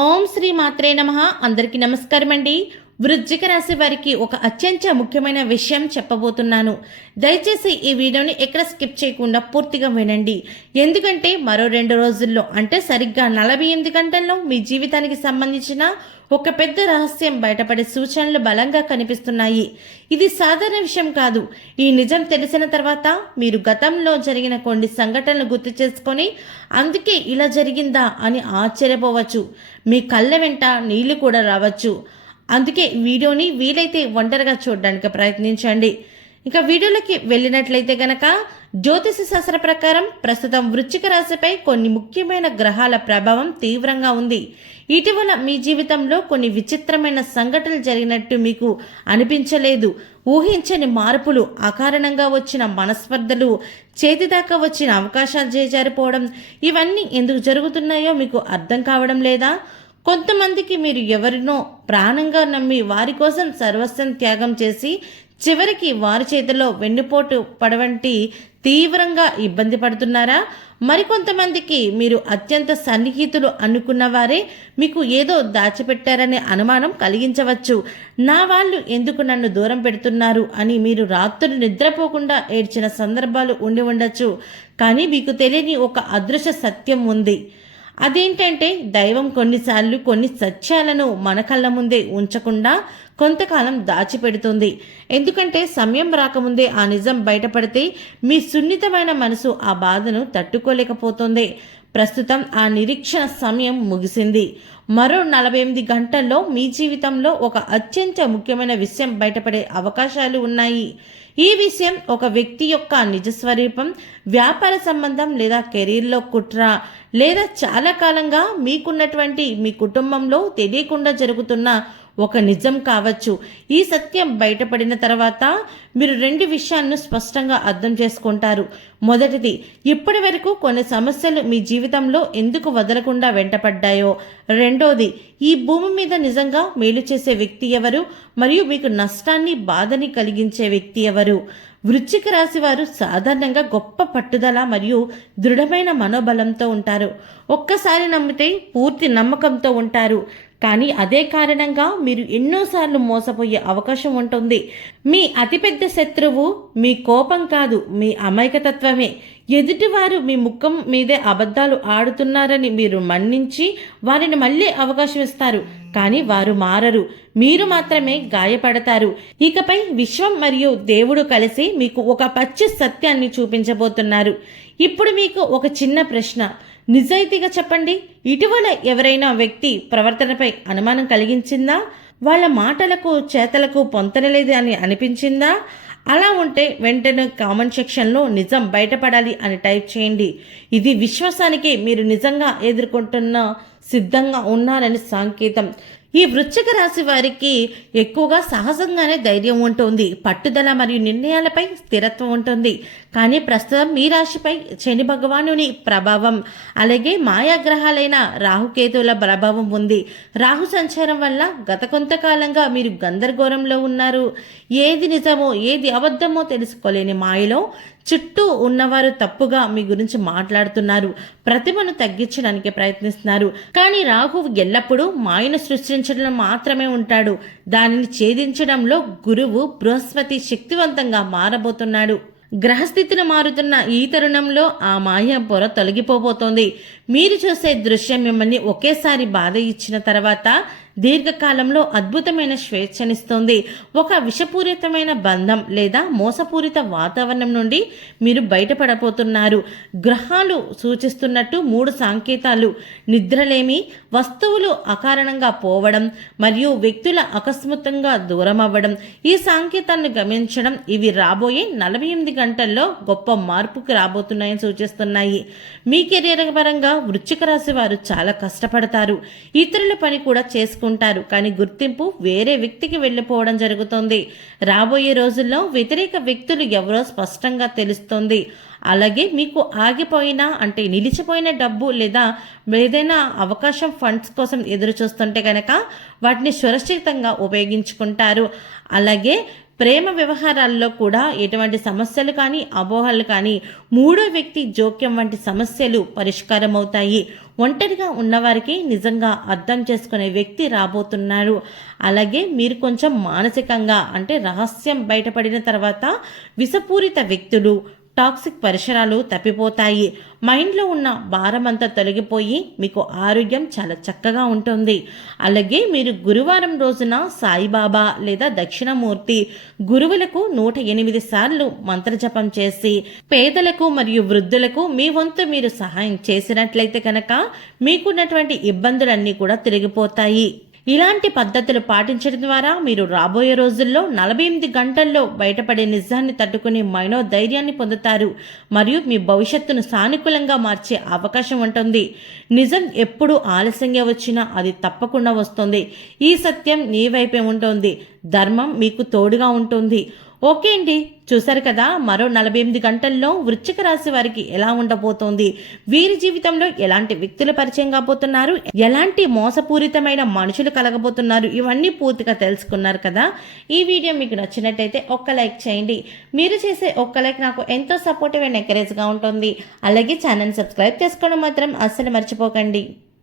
ఓం శ్రీ మాత్రే నమః. అందరికీ నమస్కారం అండి. వృశ్చిక రాశి వారికి ఒక అత్యంత ముఖ్యమైన విషయం చెప్పబోతున్నాను. దయచేసి ఈ వీడియోని ఎక్కడ స్కిప్ చేయకుండా పూర్తిగా వినండి. ఎందుకంటే మరో 2 రోజుల్లో అంటే సరిగ్గా 48 గంటల్లో మీ జీవితానికి సంబంధించిన ఒక పెద్ద రహస్యం బయటపడే సూచనలు బలంగా కనిపిస్తున్నాయి. ఇది సాధారణ విషయం కాదు. ఈ నిజం తెలిసిన తర్వాత మీరు గతంలో జరిగిన కొన్ని సంఘటనలు గుర్తు చేసుకొని అందుకే ఇలా జరిగిందా అని ఆశ్చర్యపోవచ్చు. మీ కళ్ళ వెంట నీళ్లు కూడా రావచ్చు. అందుకే వీడియోని వీలైతే ఒంటరిగా చూడడానికి ప్రయత్నించండి. ఇక వీడియోలోకి వెళ్ళినట్లయితే గనక జ్యోతిష శాస్త్ర ప్రకారం ప్రస్తుతం వృశ్చిక రాశిపై కొన్ని ముఖ్యమైన గ్రహాల ప్రభావం తీవ్రంగా ఉంది. ఇటీవల మీ జీవితంలో కొన్ని విచిత్రమైన సంఘటనలు జరిగినట్టు మీకు అనిపించలేదు. ఊహించని మార్పులు, అకారణంగా వచ్చిన మనస్పర్ధలు, చేతిదాకా వచ్చిన అవకాశాలు చేజారిపోవడం, ఇవన్నీ ఎందుకు జరుగుతున్నాయో మీకు అర్థం కావడం లేదా? కొంతమందికి మీరు ఎవరినో ప్రాణంగా నమ్మి వారి కోసం సర్వస్వం త్యాగం చేసి చివరికి వారి చేతిలో వెన్నుపోటు పడవంటి తీవ్రంగా ఇబ్బంది పడుతున్నారా? మరికొంతమందికి మీరు అత్యంత సన్నిహితులు అనుకున్న వారే మీకు ఏదో దాచిపెట్టారనే అనుమానం కలిగించవచ్చు. నా వాళ్ళు ఎందుకు నన్ను దూరం పెడుతున్నారు అని మీరు రాత్రులు నిద్రపోకుండా ఏడ్చిన సందర్భాలు ఉండి ఉండొచ్చు. కానీ మీకు తెలియని ఒక అదృశ్య సత్యం ఉంది. అదేంటంటే దైవం కొన్నిసార్లు కొన్ని సత్యాలను మన కళ్ళ ముందే ఉంచకుండా కొంతకాలం దాచిపెడుతుంది. ఎందుకంటే సమయం రాకముందే ఆ నిజం బయటపడితే మీ సున్నితమైన మనసు ఆ బాధను తట్టుకోలేకపోతుంది. ప్రస్తుతం ఆ నిరీక్షణ సమయం ముగిసింది. మరో 48 గంటల్లో మీ జీవితంలో ఒక అత్యంత ముఖ్యమైన విషయం బయటపడే అవకాశాలు ఉన్నాయి. ఈ విషయం ఒక వ్యక్తి యొక్క నిజస్వరూపం, వ్యాపార సంబంధం లేదా కెరీర్లో కుట్ర, లేదా చాలా కాలంగా మీకున్నటువంటి మీ కుటుంబంలో తెలియకుండా జరుగుతున్న ఒక నిజం కావచ్చు. ఈ సత్యం బయటపడిన తర్వాత మీరు 2 విషయాలను స్పష్టంగా అర్థం చేసుకుంటారు. మొదటిది, ఇప్పటి వరకు కొన్ని సమస్యలు మీ జీవితంలో ఎందుకు వదలకుండా వెంటపడ్డాయో. రెండోది, ఈ భూమి మీద నిజంగా మేలు చేసే వ్యక్తి ఎవరు, మరియు మీకు నష్టాన్ని, బాధని కలిగించే వ్యక్తి ఎవరు. వృశ్చిక రాశి వారు సాధారణంగా గొప్ప పట్టుదల మరియు దృఢమైన మనోబలంతో ఉంటారు. ఒక్కసారి నమ్మితే పూర్తి నమ్మకంతో ఉంటారు. కానీ అదే కారణంగా మీరు ఎన్నోసార్లు మోసపోయే అవకాశం ఉంటుంది. మీ అతిపెద్ద శత్రువు మీ కోపం కాదు, మీ అమాయకత్వమే. ఎదుటివారు మీ ముఖం మీదే అబద్ధాలు ఆడుతున్నారని మీరు మన్నించి వారిని మళ్ళీ అవకాశం ఇస్తారు. కానీ వారు మారరు, మీరు మాత్రమే గాయపడతారు. ఇకపై విశ్వం మరియు దేవుడు కలిసి మీకు ఒక పచ్చి సత్యాన్ని చూపించబోతున్నారు. ఇప్పుడు మీకు ఒక చిన్న ప్రశ్న, నిజాయితీగా చెప్పండి. ఇటీవల ఎవరైనా వ్యక్తి ప్రవర్తనపై అనుమానం కలిగించిందా? వాళ్ళ మాటలకు చేతలకు పొంతనలేదు అని అనిపించిందా? అలా ఉంటే వెంటనే కామెంట్ సెక్షన్లో నిజం బయటపడాలి అని టైప్ చేయండి. ఇది విశ్వాసానికి మీరు నిజంగా ఎదుర్కొంటున్న సిద్ధంగా ఉన్నారని సంకేతం. ఈ వృశ్చిక రాశి వారికి ఎక్కువగా సహజంగానే ధైర్యం ఉంటుంది, పట్టుదల మరియు నిర్ణయాలపై స్థిరత్వం ఉంటుంది. కానీ ప్రస్తుతం మీ రాశిపై శని భగవానుని ప్రభావం, అలాగే మాయాగ్రహాలైన రాహుకేతువుల ప్రభావం ఉంది. రాహు సంచారం వల్ల గత కొంతకాలంగా మీరు గందరగోళంలో ఉన్నారు. ఏది నిజమో ఏది అబద్ధమో తెలుసుకోలేని మాయలో చుట్టూ ఉన్నవారు తప్పుగా మీ గురించి మాట్లాడుతున్నారు, ప్రతిభను తగ్గించడానికి ప్రయత్నిస్తున్నారు. కానీ రాహువు ఎల్లప్పుడూ మాయను సృష్టించడంలో మాత్రమే ఉంటాడు. దానిని ఛేదించడంలో గురువు బృహస్పతి శక్తివంతంగా మారబోతున్నాడు. గ్రహస్థితిని మారుతున్న ఈ తరుణంలో ఆ మాయ పొర తొలగిపోబోతోంది. మీరు చూసే దృశ్యం మిమ్మల్ని ఒకేసారి బాధ ఇచ్చిన తర్వాత దీర్ఘకాలంలో అద్భుతమైన స్వేచ్ఛనిస్తుంది. ఒక విషపూరితమైన బంధం లేదా మోసపూరిత వాతావరణం నుండి మీరు బయటపడబోతున్నారు. గ్రహాలు సూచిస్తున్నట్టు 3 సంకేతాలు: నిద్రలేమి, వస్తువులు అకారణంగా పోవడం, మరియు వ్యక్తుల అకస్మాత్తుగా దూరం అవ్వడం. ఈ సంకేతాలను గమనించడం ఇవి రాబోయే 48 గంటల్లో గొప్ప మార్పుకి రాబోతున్నాయని సూచిస్తున్నాయి. మీ కెరీర్ పరంగా వృశ్చిక రాశి వారు చాలా కష్టపడతారు, ఇతరుల పని కూడా చేసుకుంటారు. కానీ గుర్తింపు వేరే వ్యక్తికి వెళ్ళిపోవడం జరుగుతుంది. రాబోయే రోజుల్లో వ్యతిరేక వ్యక్తులు ఎవరో స్పష్టంగా తెలుస్తుంది. అలాగే మీకు ఆగిపోయిన అంటే నిలిచిపోయిన డబ్బు లేదా ఏదైనా అవకాశం ఫండ్స్ కోసం ఎదురు చూస్తుంటే కనుక వాటిని సురక్షితంగా ఉపయోగించుకుంటారు. అలాగే ప్రేమ వ్యవహారాల్లో కూడా ఎటువంటి సమస్యలు కానీ అపోహలు కానీ 3వ వ్యక్తి జోక్యం వంటి సమస్యలు పరిష్కారం అవుతాయి. ఒంటరిగా ఉన్నవారికి నిజంగా అర్థం చేసుకునే వ్యక్తి రాబోతున్నారు. అలాగే మీరు కొంచెం మానసికంగా అంటే రహస్యం బయటపడిన తర్వాత విషపూరిత వ్యక్తులు, టాక్సిక్ పరిసరాలు తప్పిపోతాయి. మైండ్లో ఉన్న భారమంతా తొలగిపోయి మీకు ఆరోగ్యం చాలా చక్కగా ఉంటుంది. అలాగే మీరు గురువారం రోజున సాయిబాబా లేదా దక్షిణమూర్తి గురువులకు 108 సార్లు మంత్రజపం చేసి పేదలకు మరియు వృద్ధులకు మీ వంతు మీరు సహాయం చేసినట్లయితే కనుక మీకున్నటువంటి ఇబ్బందులన్నీ కూడా తొలగిపోతాయి. ఇలాంటి పద్ధతులు పాటించడం ద్వారా మీరు రాబోయే రోజుల్లో 48 గంటల్లో బయటపడే నిజాన్ని తట్టుకుని మనోధైర్యాన్ని పొందుతారు మరియు మీ భవిష్యత్తును సానుకూలంగా మార్చే అవకాశం ఉంటుంది. నిజం ఎప్పుడు ఆలస్యంగా వచ్చినా అది తప్పకుండా వస్తుంది. ఈ సత్యం నీ వైపే ఉంటుంది. ధర్మం మీకు తోడుగా ఉంటుంది. ఓకే అండి, చూసారు కదా మరో 48 గంటల్లో వృశ్చిక రాశి వారికి ఎలా ఉండబోతోంది, వీరి జీవితంలో ఎలాంటి వ్యక్తులు పరిచయం కాబోతున్నారు, ఎలాంటి మోసపూరితమైన మనుషులు కలగబోతున్నారు, ఇవన్నీ పూర్తిగా తెలుసుకున్నారు కదా. ఈ వీడియో మీకు నచ్చినట్టయితే ఒక్క లైక్ చేయండి. మీరు చేసే ఒక్క లైక్ నాకు ఎంతో సపోర్టివ్ అండ్ ఎంకరేజ్గా ఉంటుంది. అలాగే ఛానల్ సబ్స్క్రైబ్ చేసుకోవడం మాత్రం అస్సలు మర్చిపోకండి.